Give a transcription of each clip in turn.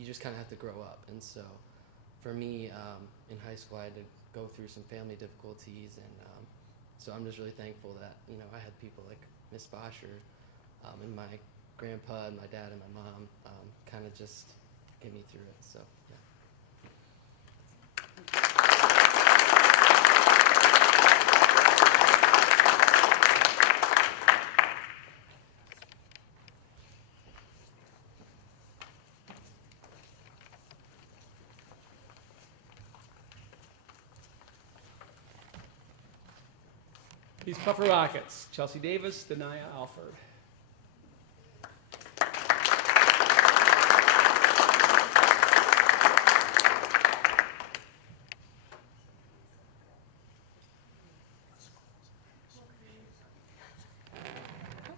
you just kind of have to grow up. And so for me, in high school, I had to go through some family difficulties, and so I'm just really thankful that, you know, I had people like Miss Bosher and my grandpa and my dad and my mom kind of just get me through it. So, yeah. These Puffer Rockets, Chelsea Davis, Denia Alford.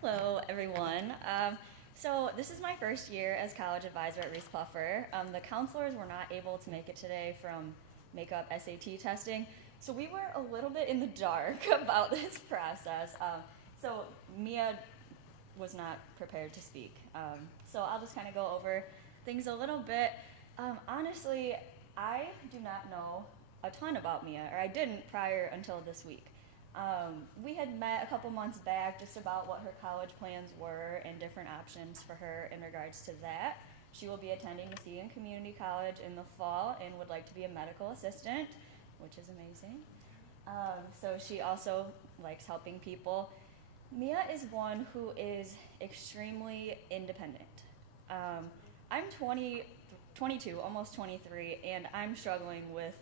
Hello, everyone. So this is my first year as college advisor at Reese Puffer. The counselors were not able to make it today from makeup SAT testing, so we were a little bit in the dark about this process. So Mia was not prepared to speak. So I'll just kind of go over things a little bit. Honestly, I do not know a ton about Mia, or I didn't prior until this week. We had met a couple months back just about what her college plans were and different options for her in regards to that. She will be attending Muskegon Community College in the fall and would like to be a medical assistant, which is amazing. So she also likes helping people. Mia is one who is extremely independent. I'm 22, almost 23, and I'm struggling with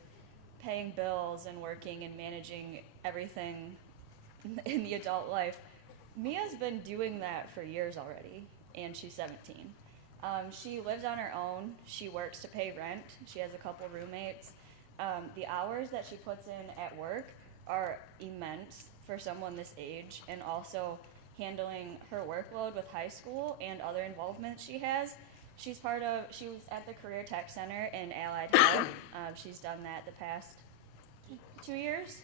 paying bills and working and managing everything in the adult life. Mia's been doing that for years already, and she's 17. She lives on her own. She works to pay rent. She has a couple roommates. The hours that she puts in at work are immense for someone this age, and also handling her workload with high school and other involvements she has. She was at the Career Tech Center in Allied Health. She's done that the past 2 years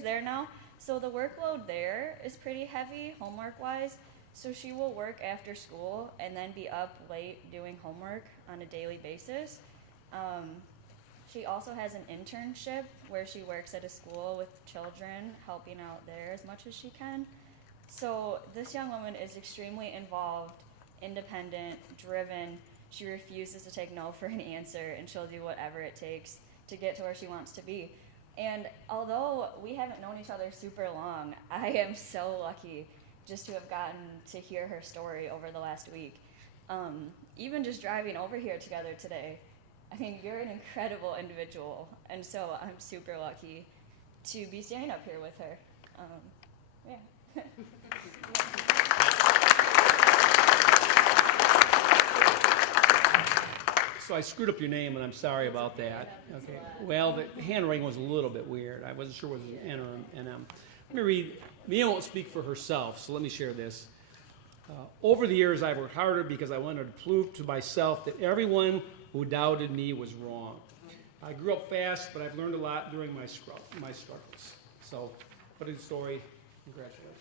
there now. So the workload there is pretty heavy homework-wise. So she will work after school and then be up late doing homework on a daily basis. She also has an internship where she works at a school with children, helping out there as much as she can. So this young woman is extremely involved, independent, driven. She refuses to take no for an answer, and she'll do whatever it takes to get to where she wants to be. And although we haven't known each other super long, I am so lucky just to have gotten to hear her story over the last week. Even just driving over here together today, I mean, you're an incredible individual, and so I'm super lucky to be standing up here with her. Yeah. So I screwed up your name, and I'm sorry about that. Okay. Well, the handwriting was a little bit weird. I wasn't sure whether it was an N or an M. Let me read. Mia won't speak for herself, so let me share this. Over the years, I've worked harder because I wanted to prove to myself that everyone who doubted me was wrong. I grew up fast, but I've learned a lot during my struggles. So, what a story. Congratulations.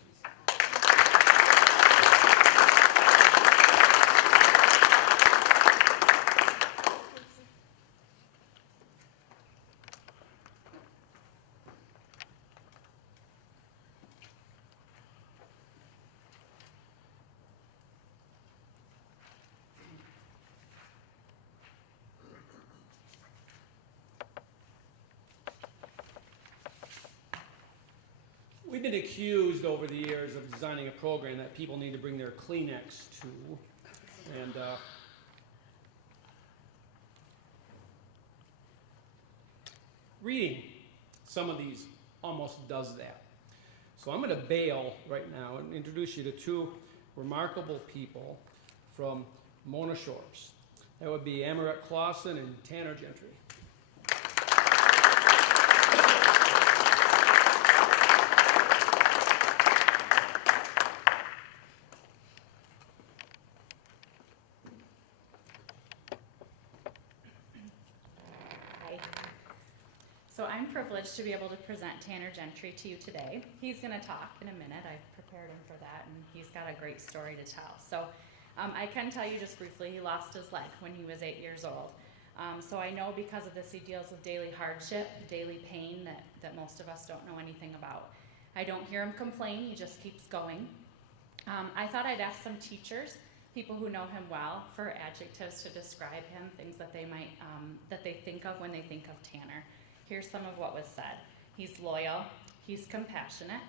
We've been accused over the years of designing a program that people need to bring their Kleenex to, and reading some of these almost does that. So I'm going to bail right now and introduce you to two remarkable people from Mona Shores. That would be Amaret Clausen and Tanner Gentry. So I'm privileged to be able to present Tanner Gentry to you today. He's going to talk in a minute. I've prepared him for that, and he's got a great story to tell. So I can tell you just briefly, he lost his leg when he was 8 years old. So I know because of this, he deals with daily hardship, daily pain that most of us don't know anything about. I don't hear him complain, he just keeps going. I thought I'd ask some teachers, people who know him well, for adjectives to describe him, things that they might, that they think of when they think of Tanner. Here's some of what was said. He's loyal, he's compassionate,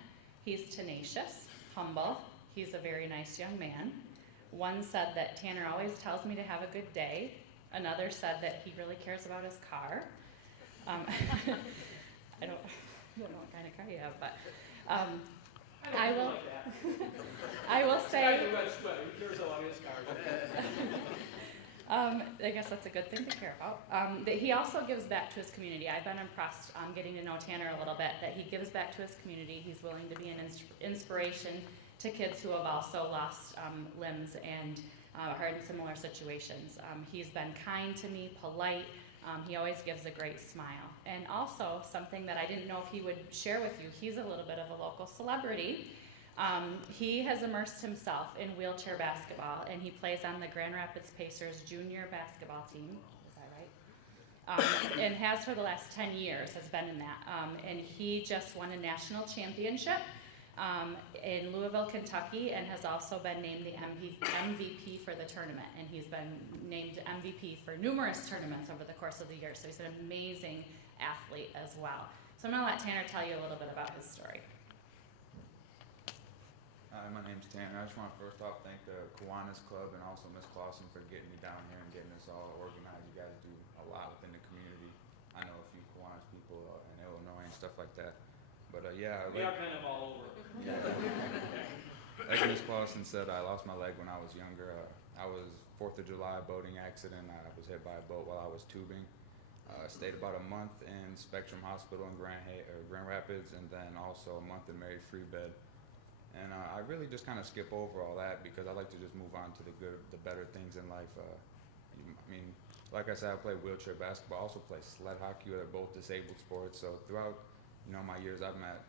he's tenacious, humble, he's a very nice young man. One said that Tanner always tells me to have a good day. Another said that he really cares about his car. I don't know what kind of car you have, but I will say. I guess that's a good thing to care about. That he also gives back to his community. I've been impressed getting to know Tanner a little bit, that he gives back to his community. He's willing to be an inspiration to kids who have also lost limbs and are in similar situations. He's been kind to me, polite. He always gives a great smile. And also, something that I didn't know if he would share with you, he's a little bit of a local celebrity. He has immersed himself in wheelchair basketball, and he plays on the Grand Rapids Pacers junior basketball team. Is that right? And has for the last 10 years, has been in that. And he just won a national championship in Louisville, Kentucky, and has also been named the MVP for the tournament. And he's been named MVP for numerous tournaments over the course of the year. So he's an amazing athlete as well. So I'm going to let Tanner tell you a little bit about his story. Hi, my name's Tanner. I just want to first off thank the Kiwanis Club and also Ms. Clausen for getting me down here and getting this all organized. You guys do a lot within the community. I know a few Kiwanis people in Illinois and stuff like that. But yeah. We are kind of all over. Yeah. Like Ms. Clausen said, I lost my leg when I was younger. I was 4th of July boating accident. I was hit by a boat while I was tubing. Stayed about a month in Spectrum Hospital in Grand Rapids, and then also a month in Mary Free Bed. And I really just kind of skip over all that because I like to just move on to the better things in life. I mean, like I said, I play wheelchair basketball. I also play sled hockey. They're both disabled sports. So throughout, my years, I've met,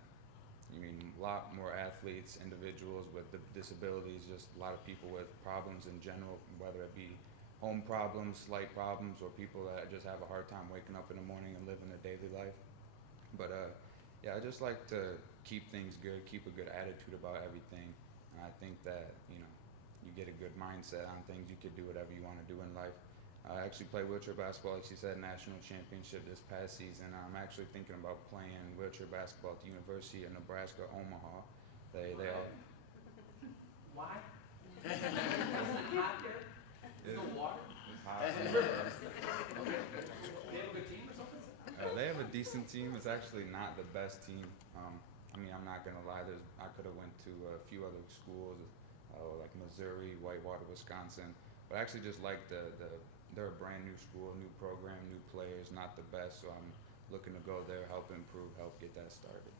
a lot more athletes, individuals with disabilities, just a lot of people with problems in general, whether it be home problems, slight problems, or people that just have a hard time waking up in the morning and living their daily life. But yeah, I just like to keep things good, keep a good attitude about everything. And I think that, you get a good mindset on things, you could do whatever you want to do in life. I actually played wheelchair basketball, like she said, national championship this past season. I'm actually thinking about playing wheelchair basketball at the University of Nebraska, Omaha. They all. Why? Is it hot there? Is no water? It's hot. They have a good team or something? They have a decent team. It's actually not the best team. I'm not gonna lie. I could have went to a few other schools, like Missouri, Whitewater, Wisconsin. But I actually just like they're a brand new school, new program, new players, not the best. So I'm looking to go there, help improve, help get that started.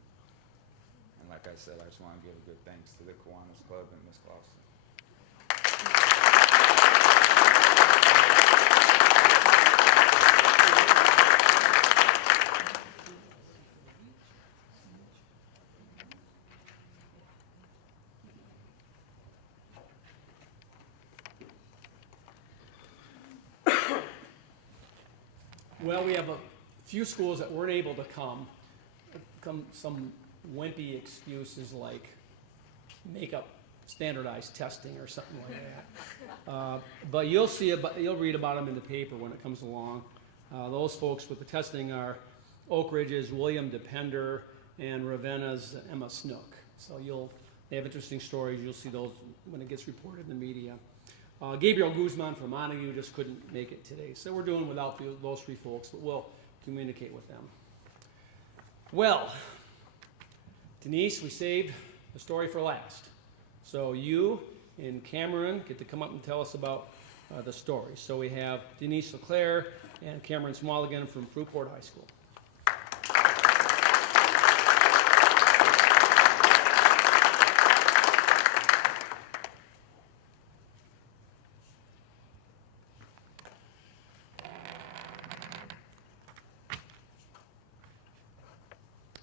And like I said, I just want to give a good thanks to the Kiwanis Club and Ms. Clausen. Well, we have a few schools that weren't able to come some wimpy excuses like make up standardized testing or something like that. But you'll read about them in the paper when it comes along. Those folks with the testing are Oak Ridge's William DePender and Ravenna's Emma Snook. So they have interesting stories. You'll see those when it gets reported in the media. Gabriel Guzman from Montague just couldn't make it today. So we're doing without those three folks, but we'll communicate with them. Well, Denise, we saved the story for last. So you and Cameron get to come up and tell us about the story. So we have Denise LeClaire and Cameron Smallaghan from Fruitport High School.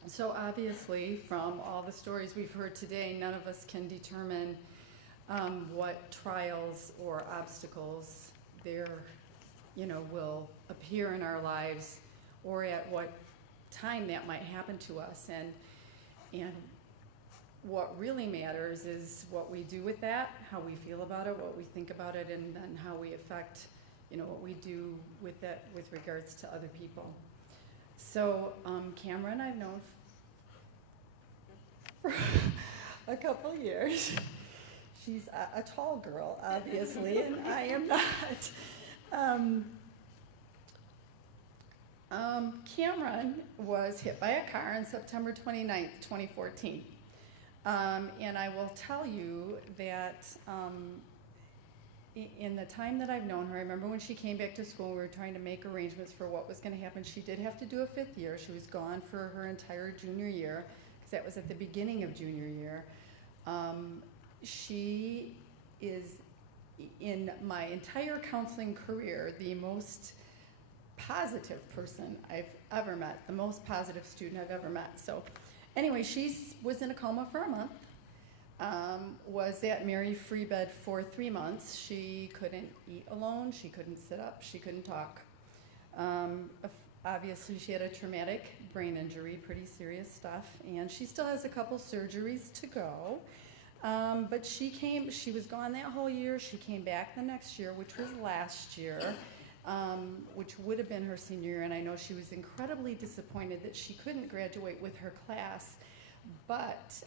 So obviously, from all the stories we've heard today, none of us can determine what trials or obstacles there, will appear in our lives, or at what time that might happen to us. And what really matters is what we do with that, how we feel about it, what we think about it, and then how we affect, what we do with that with regards to other people. So Cameron, I've known for a couple years. She's a tall girl, obviously, and I am not. Cameron was hit by a car on September 29th, 2014. And I will tell you that in the time that I've known her, I remember when she came back to school, we were trying to make arrangements for what was going to happen. She did have to do a 5th year. She was gone for her entire junior year, because that was at the beginning of junior year. She is, in my entire counseling career, the most positive person I've ever met, the most positive student I've ever met. So anyway, she was in a coma for a month, was at Mary Free Bed for 3 months. She couldn't eat alone, she couldn't sit up, she couldn't talk. Obviously she had a traumatic brain injury, pretty serious stuff, and she still has a couple surgeries to go. But she was gone that whole year. She came back the next year, which was last year, which would have been her senior year, and I know she was incredibly disappointed that she couldn't graduate with her class, but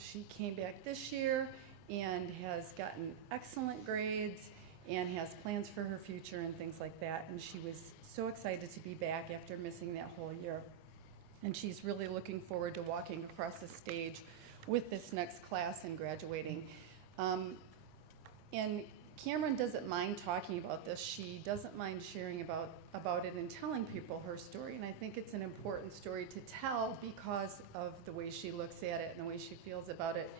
she came back this year and has gotten excellent grades and has plans for her future and things like that, and she was so excited to be back after missing that whole year. And she's really looking forward to walking across the stage with this next class and graduating. And Cameron doesn't mind talking about this. She doesn't mind sharing about it and telling people her story. And I think it's an important story to tell because of the way she looks at it and the way she feels about it.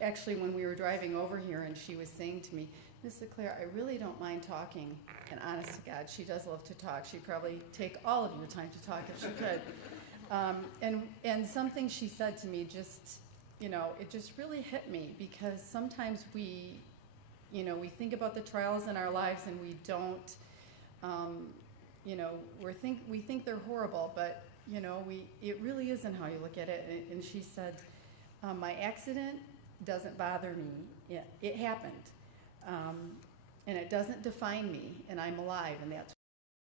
Actually, when we were driving over here and she was saying to me, Miss LeClaire, I really don't mind talking. And honest to God, she does love to talk. She'd probably take all of your time to talk if she could. And something she said to me just, it just really hit me, because sometimes we think about the trials in our lives and we don't, we think they're horrible, but, it really isn't how you look at it. And she said, my accident doesn't bother me. It happened. And it doesn't define me, and I'm alive, and that's